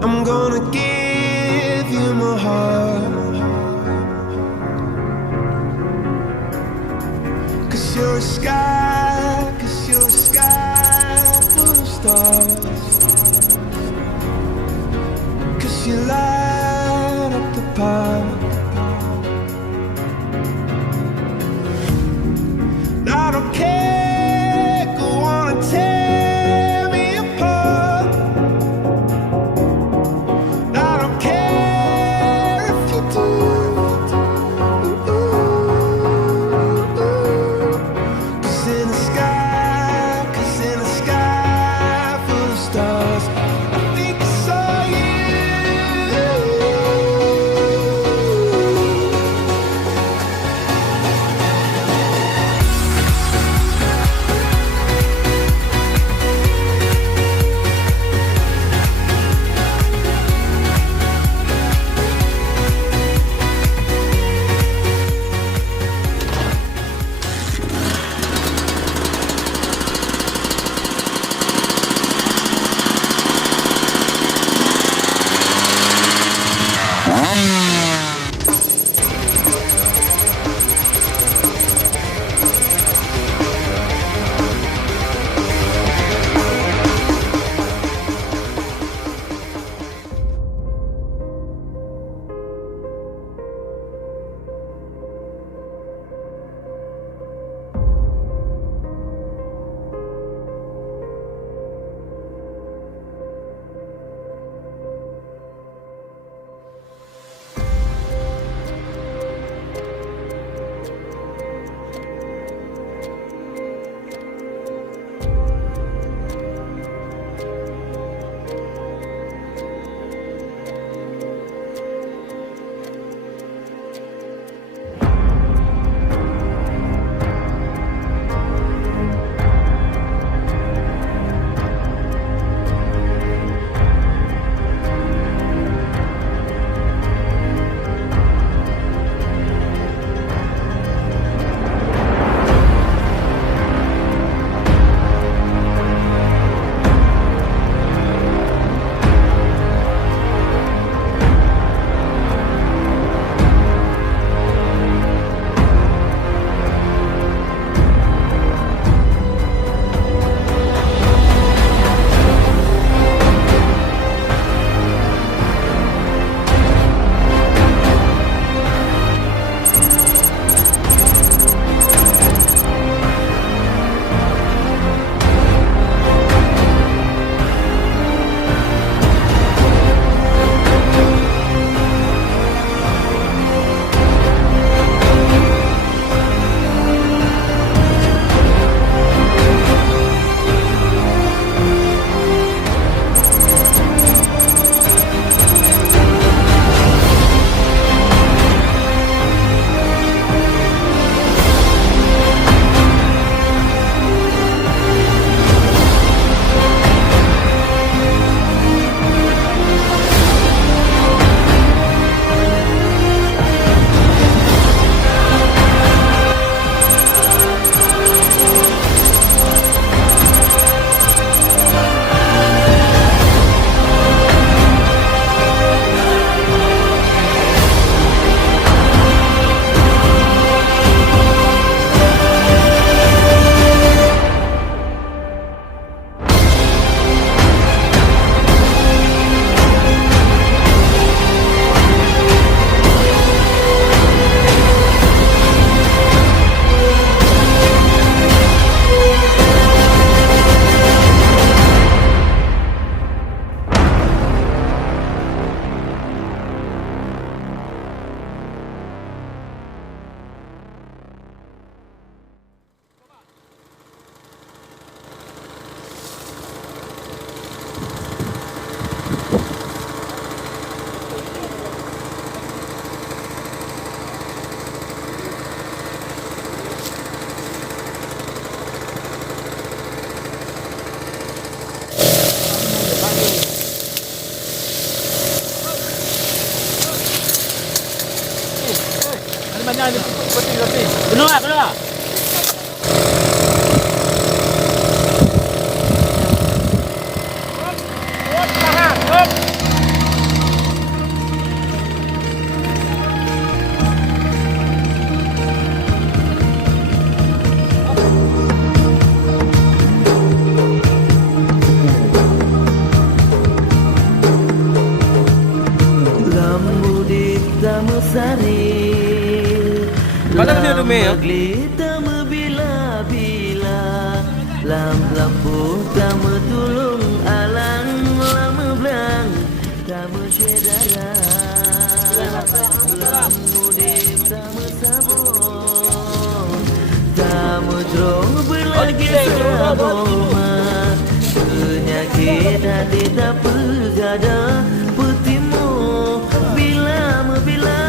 I'm gonna give you my heart, 'cause you're a sky, 'cause you're a sky full of stars, 'cause you light up the park. I don't care, go on and tear me apart. I don't care if you do. 'Cause in the sky, 'cause in the sky full of stars, I think I saw you. Kuno nga, kuno nga. Hop, lahat, hop. ya. Gelita bila-bila lam lampu tamu tulung alang lama belang tamu sedara lamu dip tamu sabun tamu drong berlagi saboma penyakit hati tak pegada putimu bila membila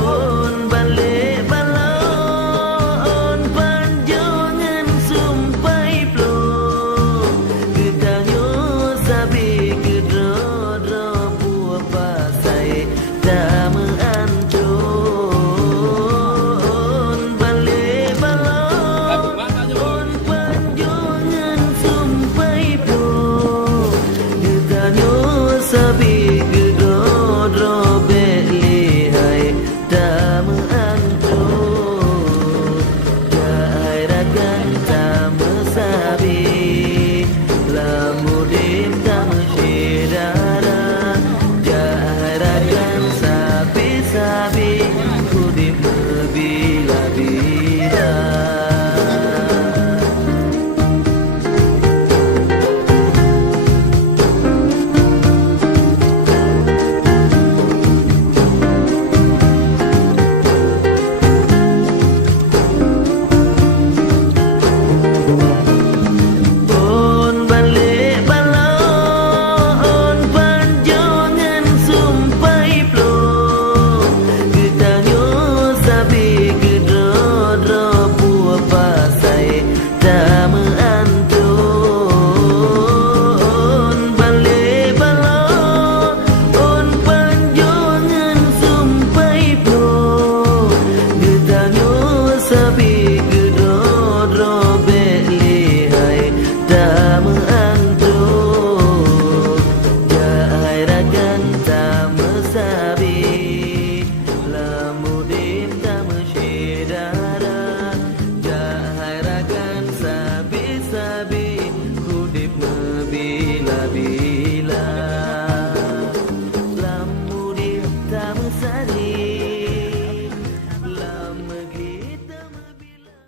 on balik balon panjangan sumpai plo gedanyo sabi gedro buah pasai dama anton balik balon panjangan sumpai plo gedanyo sabi gedro belihai dama anton dairakan dama sabi lamudim dama sedara dairakan sabi kudip bila-bila. On balik balon panjangan sumpai plo gedanyo sabi gedro buah pasai dama anton balik balon panjangan sumpai plo gedanyo sabi gedro belihai dama anton dairakan dama sabi lamudim dama sedara dairakan sabi kudip bila-bila lamudim dama sari lameglit dama bila.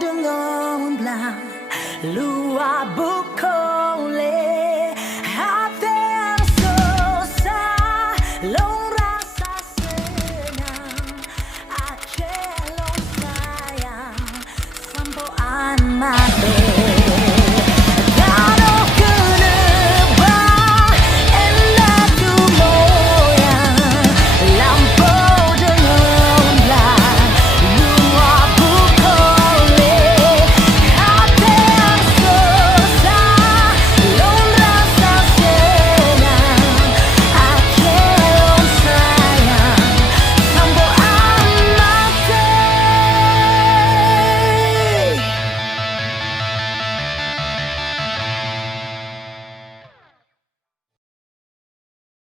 dengan belah luar bukole hati susah long rasa senang aceh long sayang sampo an mati